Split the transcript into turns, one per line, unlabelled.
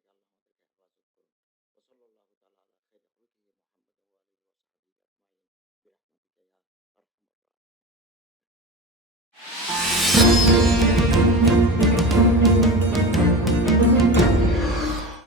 থেকে আল্লাহ